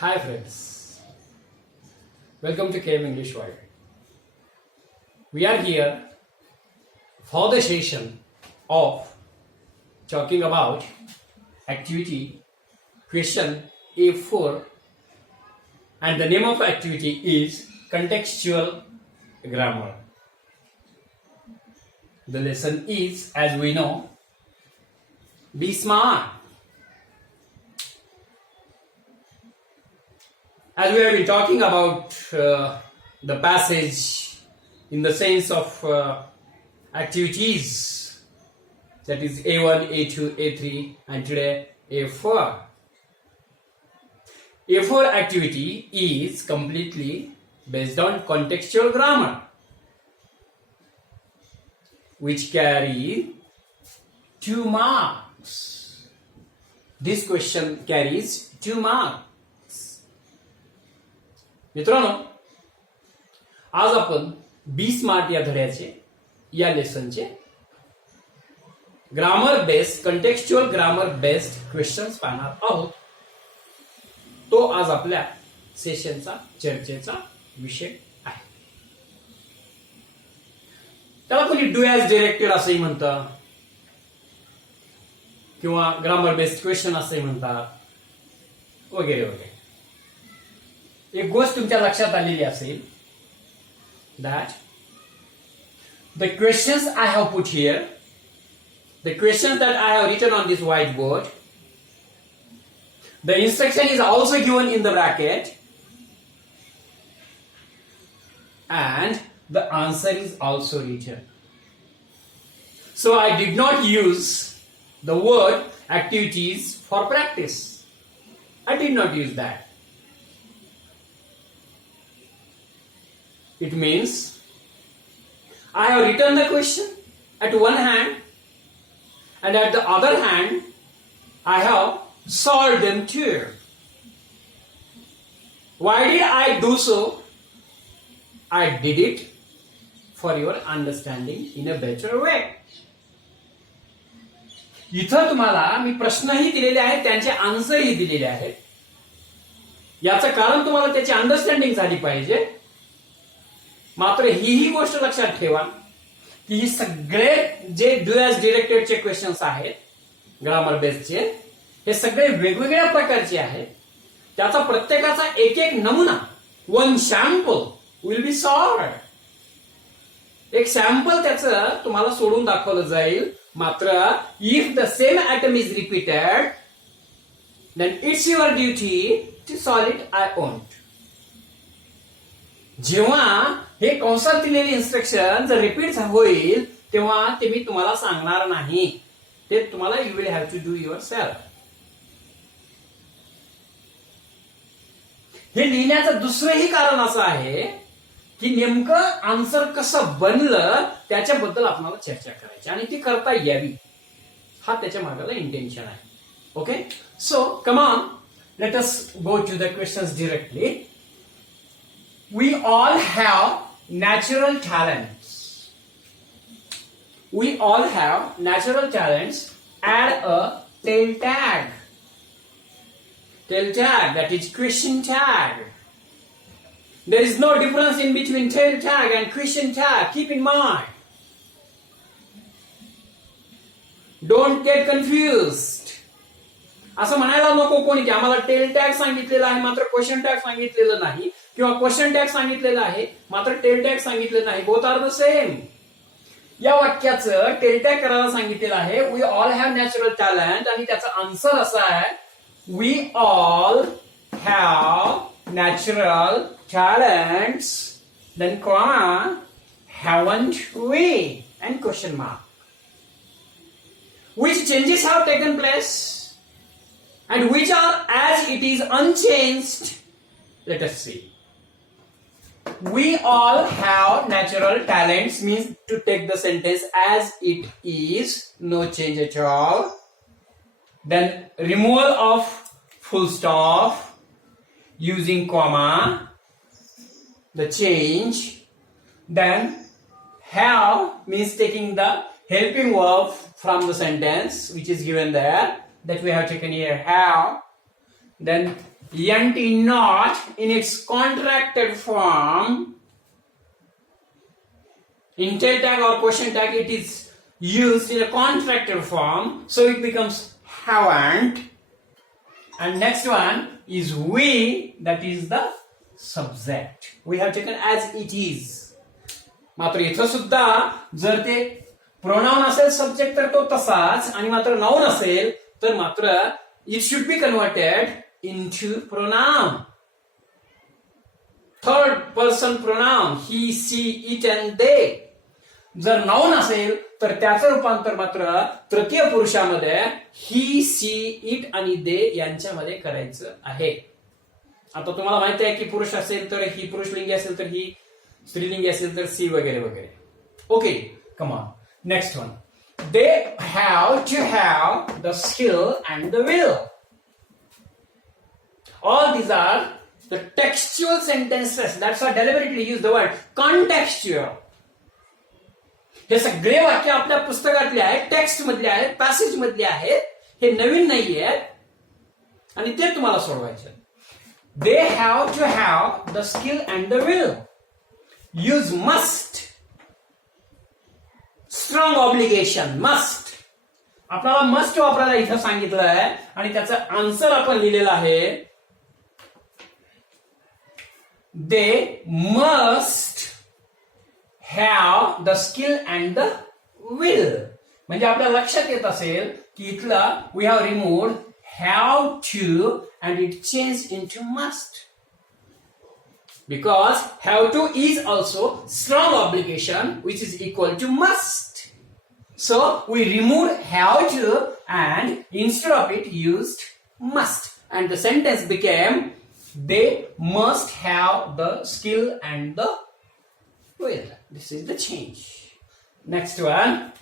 Hi friends, welcome to KM English World. We are here for the session of talking about activity question A4, and the name of activity is Contextual Grammar. The lesson is, as we know, be smart. As we have been talking about the passage in the sense of activities, that is A1, A2, A3, and today A4. A4 activity is completely based on contextual grammar, which carry 2 marks. This question carries 2 marks. मित्रांनो, आज आपण B smart या धड्याचे या लेसनचे grammar based contextual grammar based questions पाहणार आहोत. तो आज आपल्या सेशनचा चर्चेचा विषय आहे. त्याला कोणी डू ॲज डिरेक्टेड असंही म्हणतं किंवा ग्रामर बेस्ड क्वेश्चन असंही म्हणतात वगैरे वगैरे. एक गोष्ट तुमच्या लक्षात आलेली असेल, that the questions I have put here, the questions that I have written on this whiteboard, the instruction is also given in the bracket and the answer is also written. So I did not use the word activities for practice. I did not use that. It means I have written the question at one hand and at the other hand I have solved them too. Why did I do so? I did it for your understanding in a better way. इथं तुम्हाला मी प्रश्नही दिलेले आहेत, त्यांचे आन्सरही दिलेले आहेत. याचं कारण तुम्हाला त्याची अंडरस्टँडिंग झाली पाहिजे. मात्र ही गोष्ट लक्षात ठेवा की ही सगळे जे डू ॲज डिरेक्टेडचे क्वेश्चन्स आहेत ग्रामर बेस्डचे, हे सगळे वेगवेगळ्या प्रकारचे आहेत. त्याचा प्रत्येकाचा एक एक नमुना, one sample will be solved. एक सॅम्पल त्याचं तुम्हाला सोडून दाखवलं जाईल. मात्र if the same atom is repeated then it's your duty to solve it I won't. जेव्हा हे कंसात दिलेले इन्स्ट्रक्शन जर रिपीट होईल तेव्हा ते मी तुम्हाला सांगणार नाही. ते तुम्हाला you will have to do yourself. हे लिहिण्याचं दुसरंही कारण असं आहे की नेमकं आन्सर कसं बनलं त्याच्याबद्दल आपल्याला चर्चा करायची आणि ती करता यावी, हा त्याच्या मागाला इंटेन्शन आहे. Okay, so come on, let us go to the questions directly. We all have natural talents. We all have natural talents. Add a tail tag. Tail tag, that is question tag. There is no difference in between tail tag and question tag. Keep in mind. Don't get confused. असं म्हणायला नको कोणी की आम्हाला tell tag सांगितलेलं आहे मात्र question tag सांगितलेलं नाही, किंवा क्वेश्चन टॅग सांगितलेलं आहे मात्र टेल टॅग सांगितलेलं नाही. Both are the same. या वाक्याचं टेल टॅग करायला सांगितलेलं आहे we all have natural talent, आणि त्याचा आन्सर असा आहे we all have natural talents, then comma haven't we and question mark. Which changes have taken place and which are as it is unchanged? Let us see. We all have natural talents means to take the sentence as it is, no change at all. Then removal of full stop using comma, the change. Then have means taking the helping verb from the sentence which is given there, that we have taken here have. Then ent not in its contracted form. In tail tag or question tag, it is used in a contracted form, so it becomes haven't. And next one is we, that is the subject. We have taken as it is. मात्र इथं सुद्धा जर ते प्रोनाउन असेल सब्जेक्ट तर तो तसाच, आणि मात्र नाउन असेल तर मात्र it should be converted into pronoun. Third person pronoun he, she, it and they. जर नाउन असेल तर त्याचं रूपांतर मात्र तृतीय पुरुषामध्ये ही, सी, इट आणि दे यांच्यामध्ये करायचं आहे. आता तुम्हाला माहिती आहे की पुरुष असेल तर ही, पुरुषलिंगी असेल तर ही, स्त्रीलिंगी असेल तर सी, वगैरे वगैरे. Okay, come on. Next one. They have to have the skill and the will. All these are the textual sentences. That's are deliberately use the word contextual. हे सगळे वाक्य आपल्या पुस्तकातले आहेत, टेक्स्ट मधले आहेत, पॅसेज मधले आहेत. हे नवीन नाही आहेत आणि ते तुम्हाला सोडवायचे. They have to have the skill and the will. Use must. Strong obligation, must. आपल्याला मस्ट वापरायला इथं सांगितलं आहे आणि त्याचं आन्सर आपण लिहिलेलं आहे. They must have the skill and the will. म्हणजे आपल्या लक्षात येत असेल की इथला we have removed have to and it changed into must, because have to is also strong obligation which is equal to must. So we removed have to and instead of it used must, and the sentence became they must have the skill and the will. This is the change. Next one.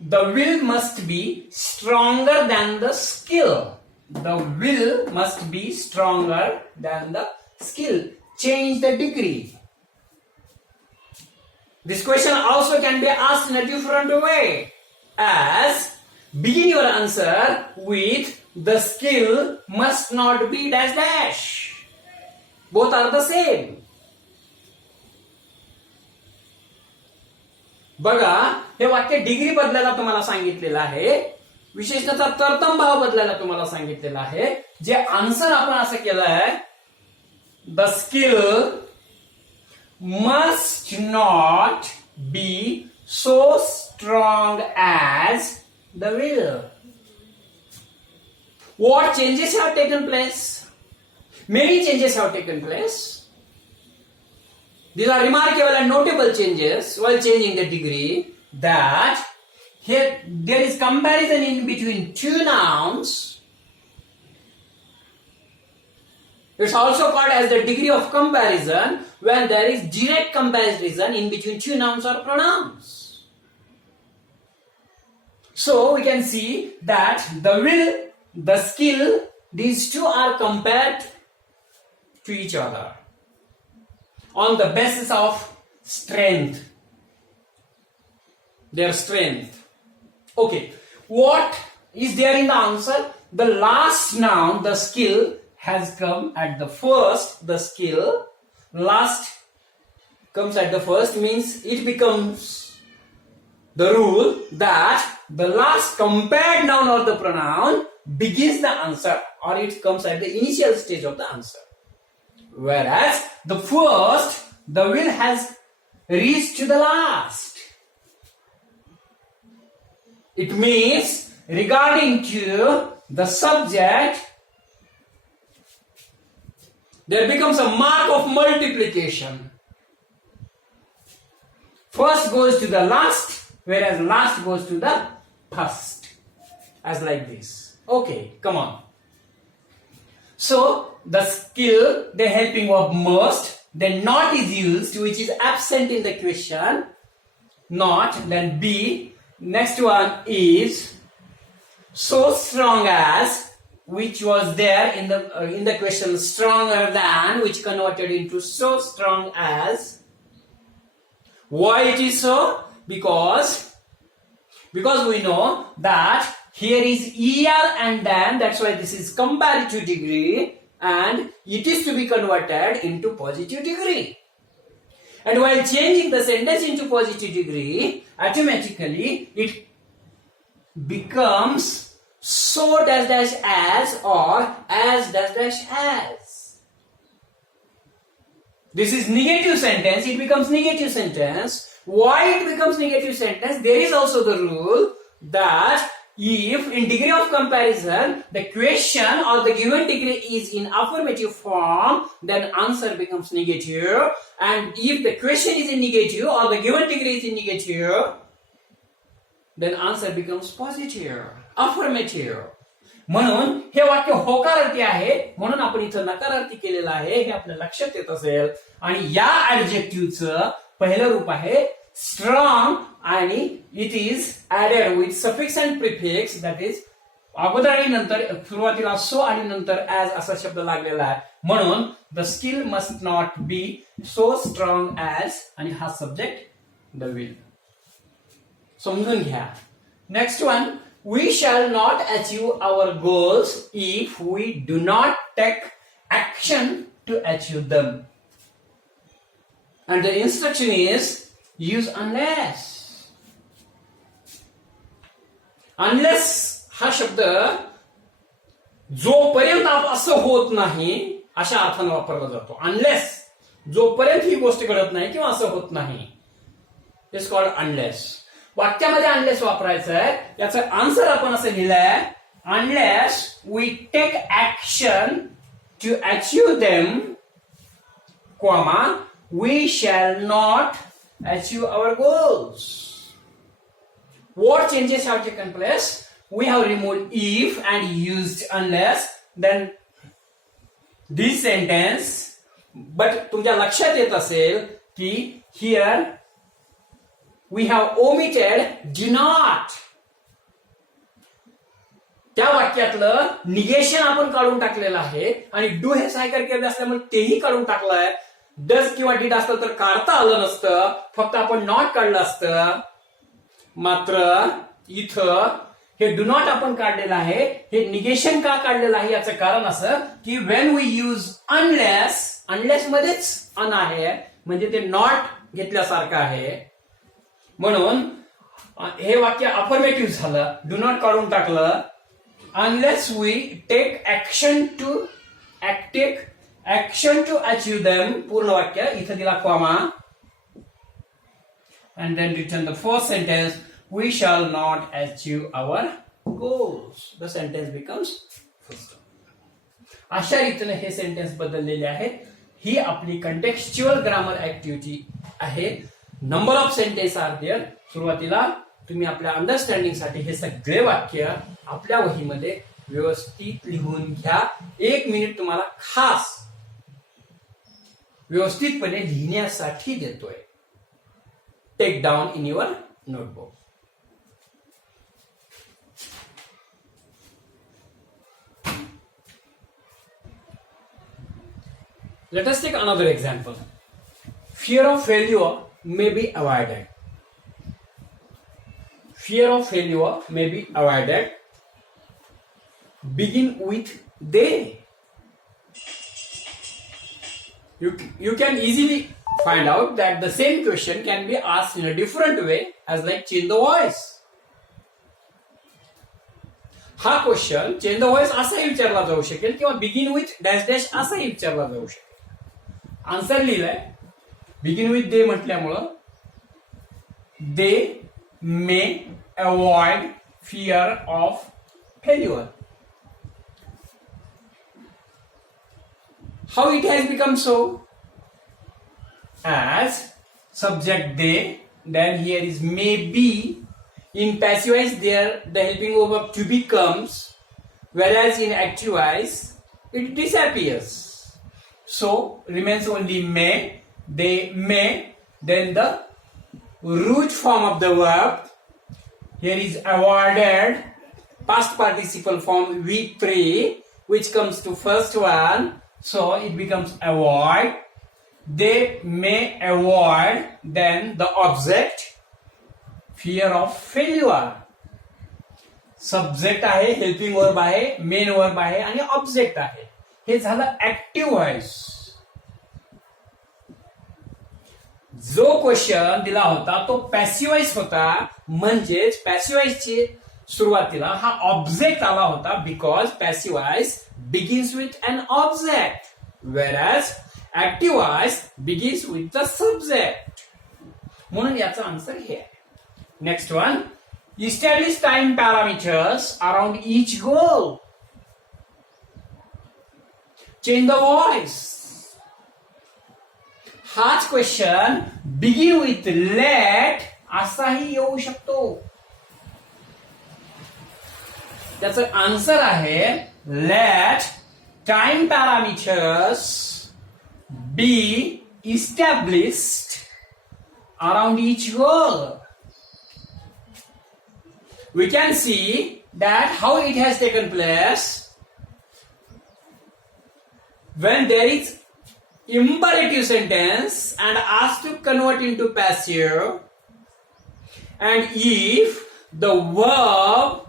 The will must be stronger than the skill. The will must be stronger than the skill. Change the degree. This question also can be asked in a different way. As begin your answer with the skill must not be dash dash. Both are the same. बघा, हे वाक्य डिग्री बदलायला तुम्हाला सांगितलेलं आहे, विशेषतः तरतम भाव बदलायला तुम्हाला सांगितलेलं आहे. जे आन्सर आपण असं केलं आहे, the skill must not be so strong as the will. What changes have taken place? Many changes have taken place. These are remarkable and notable changes while changing the degree. That here there is comparison in between two nouns. It's also called as the degree of comparison when there is direct comparison in between two nouns or pronouns. So we can see that the will, the skill, these two are compared to each other on the basis of strength. Their strength. Okay. What is there in the answer? The last noun, the skill, has come at the first. The skill, last comes at the first, means it becomes the rule that the last compared noun or the pronoun begins the answer, or it comes at the initial stage of the answer. Whereas the first, the will has reached to the last. It means regarding to the subject, there becomes a mark of multiplication. First goes to the last, whereas last goes to the first. As like this. Okay, come on. So, the skill, the helping verb must, then not is used, which is absent in the question. Not, then be. Next one is so strong as, which was there in the question, stronger than, which converted into so strong as. Why it is so? Because we know that here is EL and then, that's why this is comparative degree. and it is to be converted into positive degree. And while changing the sentence into positive degree, automatically it becomes so dash dash as or as dash dash as. This is negative sentence, it becomes negative sentence. Why it becomes negative sentence? There is also the rule that if in degree of comparison the question or the given degree is in affirmative form, then answer becomes negative. And if the question is in negative or the given degree is in negative, then answer becomes positive, affirmative. म्हणून हे वाक्य होकारार्थी आहे, म्हणून आपण इथं नकारार्थी केलेलं आहे, हे आपल्या लक्षात येत असेल. आणि या ऍडजेक्टिव्हचं पहिलं रूप आहे स्ट्रॉंग आणि it is added with suffix and prefix, that is अगोदर आणि नंतर सुरुवातीला सो आणि नंतर ऍज असा शब्द लागलेला आहे. म्हणून the skill must not be so strong as, आणि हा सब्जेक्ट द विल. समजून घ्या. Next one, we shall not achieve our goals if we do not take action to achieve them. And the instruction is use unless. Unless हा शब्द जोपर्यंत असं होत नाही अशा अर्थाने वापरला जातो. अनलेस जोपर्यंत ही गोष्ट घडत नाही किंवा असं होत नाही, इट्स कॉल्ड अनलेस. वाक्यामध्ये अनलेस वापरायचं आहे. याचा आन्सर आपण असं लिहिलंय, unless we take action to achieve them, comma we shall not achieve our goals. What changes have taken place? We have removed if and used unless. Then this sentence, but तुमच्या लक्षात येत असेल की here we have omitted do not. त्या वाक्यातलं निगेशन आपण काढून टाकलेलं आहे आणि डू हे सहाय्यकारी क्रिया असल्यामुळे तेही काढून टाकलंय. डज किंवा डीड असतं तर काढता आलं नसतं, फक्त आपण नॉट काढलं असतं. मात्र इथं हे डू नॉट आपण काढलेलं आहे. हे निगेशन का काढलेलं आहे याचं कारण असं की when we use unless, unless मध्येच अन आहे म्हणजे ते नॉट घेतल्यासारखं आहे. म्हणून हे वाक्य अफर्मेटिव्ह झालं, डू नॉट काढून टाकलं. Unless we take action to achieve them, पूर्ण वाक्य इथं दिला comma. And then return the first sentence, we shall not achieve our goals. The sentence becomes first. अशा रीतीने हे सेंटेन्स बदललेले आहेत. ही आपली कंटेक्स्च्युअल ग्रामर ऍक्टिव्हिटी आहे. Number of sentence are there. सुरुवातीला तुम्ही आपल्या अंडरस्टँडिंग साठी हे सगळे वाक्य आपल्या वहीमध्ये व्यवस्थित लिहून घ्या. 1 मिनिट तुम्हाला खास व्यवस्थितपणे लिहिण्यासाठी देतोय. Take down in your notebook. Let us take another example. Fear of failure may be avoided. Fear of failure may be avoided. Begin with they. You can easily find out that the same question can be asked in a different way, as like change the voice. हा question change the voice असाही विचारला जाऊ शकेल किंवा begin with dash dash असाही विचारला जाऊ शकेल. आन्सर लिहिलाय बिगिन विथ दे म्हटल्यामुळं they may avoid fear of failure. How it has become so? As subject they, then here is may be. In passive voice there the helping verb to be comes, whereas in active voice it disappears. So remains only may. They may. Then the root form of the verb here is avoided, past participle form V3, which comes to first one, so it becomes avoid. They may avoid. Then the object fear of failure. Subject आहे, helping verb आहे, main verb आहे आणि ऑब्जेक्ट आहे. हे झालं active voice. जो क्वेश्चन दिला होता तो पॅसिव्ह व्हॉइस होता, म्हणजेच पॅसिव्ह व्हॉइसची सुरुवातीला हा ऑब्जेक्ट आला होता, because passive voice begins with an object, whereas active voice begins with the subject. म्हणून याचा आन्सर हे आहे. Next one, establish time parameters around each goal. Change the voice. हाच क्वेश्चन begin with let असाही येऊ शकतो. त्याचं आन्सर आहे let time parameters be established around each goal. We can see that how it has taken place when there is imperative sentence and asked to convert into passive, and if the verb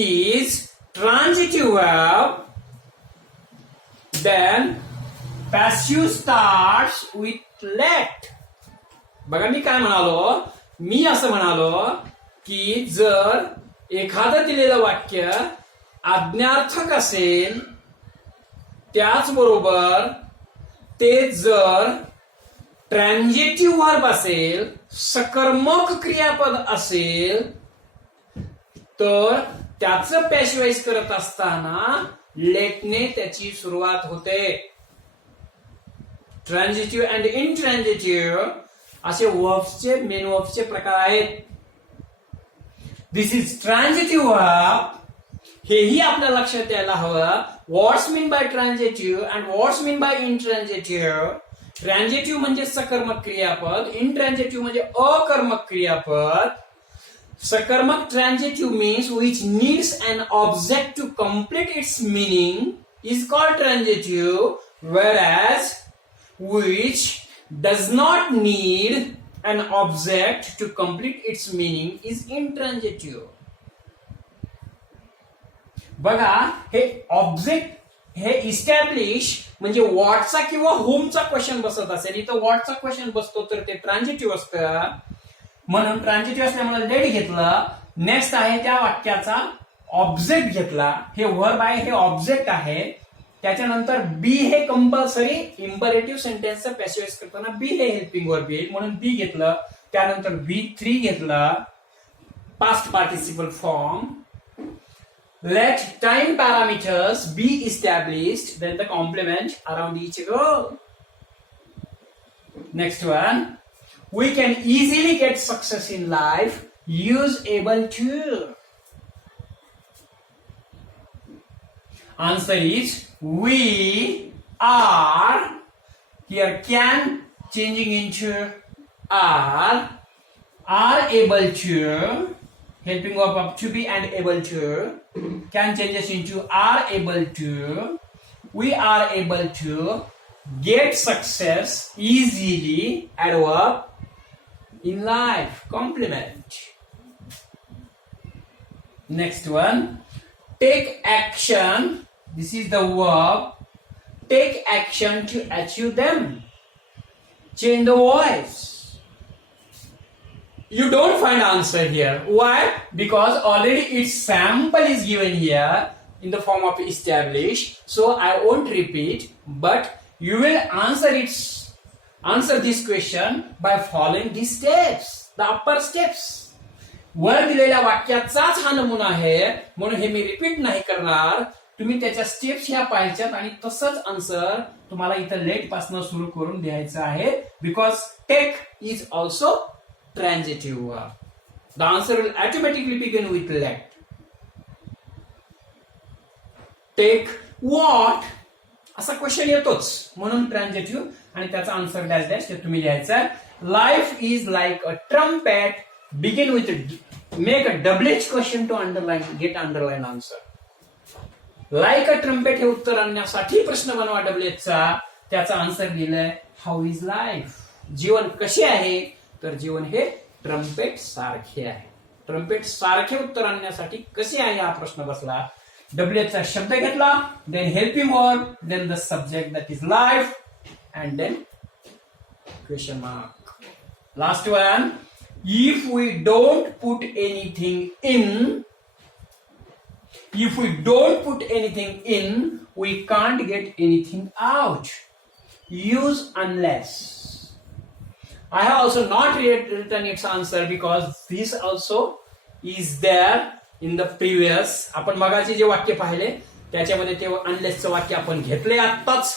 is transitive verb, then passive starts with let. बघा मी काय म्हणालो, मी असं म्हणालो की जर एखादं दिलेलं वाक्य आज्ञार्थक असेल, त्याचबरोबर ते जर ट्रान्झिटिव्ह वर्ब असेल, सकर्मक क्रियापद असेल, तर त्याचं पॅसिव्हाइज करत असताना लेटने त्याची सुरुवात होते. ट्रान्झिटिव्ह अँड इनट्रान्झिटिव्ह असे वर्ब्सचे मेन वर्ब्सचे प्रकार आहेत. दिस इज ट्रान्झिटिव्ह वर्ब, हेही आपल्या लक्षात यायला हवं. What's mean by transitive and what's mean by intransitive. Transitive म्हणजे सकर्मक क्रियापद, इनट्रान्झिटिव्ह म्हणजे अकर्मक क्रियापद. Sakarmak transitive means which needs an object to complete its meaning is called transitive, whereas which does not need an object to complete its meaning is intransitive. बघा, हे ऑब्जेक्ट हे इस्टॅब्लिश म्हणजे व्हॉटचा किंवा होमचा क्वेश्चन बसत असेल, इथं व्हॉटचा क्वेश्चन बसतो तर ते ट्रान्झिटिव्ह असतं. म्हणून ट्रान्झिटिव्ह असल्यामुळे लेट घेतलं. नेक्स्ट आहे त्या वाक्याचा ऑब्जेक्ट घेतला. हे वर्ब आहे, हे ऑब्जेक्ट आहे. त्याच्यानंतर बी हे कंपल्सरी इम्परेटिव्ह सेंटेन्सचं पॅसिव्हाइज करताना बी हे हेल्पिंग वर्ब येईल, म्हणून बी घेतलं. त्यानंतर V3 घेतला, past participle form. Let time parameters be established, then the complement around each goal. Next one. We can easily get success in life. Use able to. Answer is we are. Here can changing into are able to. Helping verb of to be and able to. Can changes into are able to. We are able to get success easily. Adverb in life. Complement. Next one. Take action. This is the verb. Take action to achieve them. Change the voice. You don't find answer here. Why? Because already its sample is given here in the form of establish. So I won't repeat, but you will answer this question by following these steps, the upper steps. वर दिलेल्या वाक्याचाच हा नमुना आहे, म्हणून हे मी रिपीट नाही करणार. तुम्ही त्याच्या स्टेप्स ह्या पाहायच्यात आणि तसंच आन्सर तुम्हाला इथं लेट पासून सुरू करून द्यायचं आहे. Because take is also transitive verb. The answer will automatically begin with let. Take what? असा क्वेश्चन येतोच, म्हणून ट्रान्झिटिव्ह आणि त्याचा आन्सर डॅश डॅश ते तुम्ही लिहायचं. Life is like a trumpet. Begin with make a doubles question to underline get underline answer. Like a trumpet हे उत्तर आणण्यासाठी प्रश्न बनवा डबलेजचा. त्याचा आन्सर दिलाय हाऊ इज लाईफ. जीवन कसे आहे, तर जीवन हे ट्रम्पेट सारखे आहे. ट्रम्पेट सारखे उत्तर आणण्यासाठी कसे आहे हा प्रश्न बसला. WH चा शब्द घेतला, then helping verb, then the subject that is life, and then question mark. Last one, if we don't put anything in, we can't get anything out. Use unless. I have also not written its answer because this also is there in the previous. आपण मगाची जे वाक्य पाहिले त्याच्यामध्ये ते अनलेसचं वाक्य आपण घेतले आत्ताच.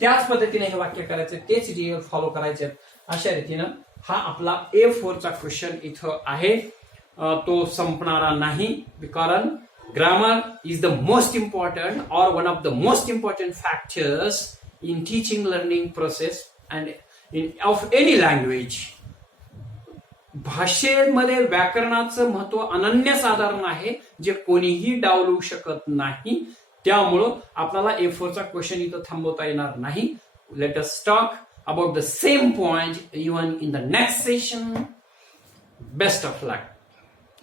त्याच पद्धतीने हे वाक्य करायचे, तेच रिअल फॉलो करायचे. अशा रीतीनं हा आपला A4 चा क्वेश्चन इथं आहे. तो संपणारा नाही, कारण grammar is the most important और one of the most important factors in teaching learning process and in of any language. भाषेमध्ये व्याकरणाचं महत्व अनन्यसाधारण आहे, जे कोणीही डावलू शकत नाही. त्यामुळं आपल्याला A4 चा क्वेश्चन इथं थांबवता येणार नाही. Let us talk about the same point even in the next session. Best of luck.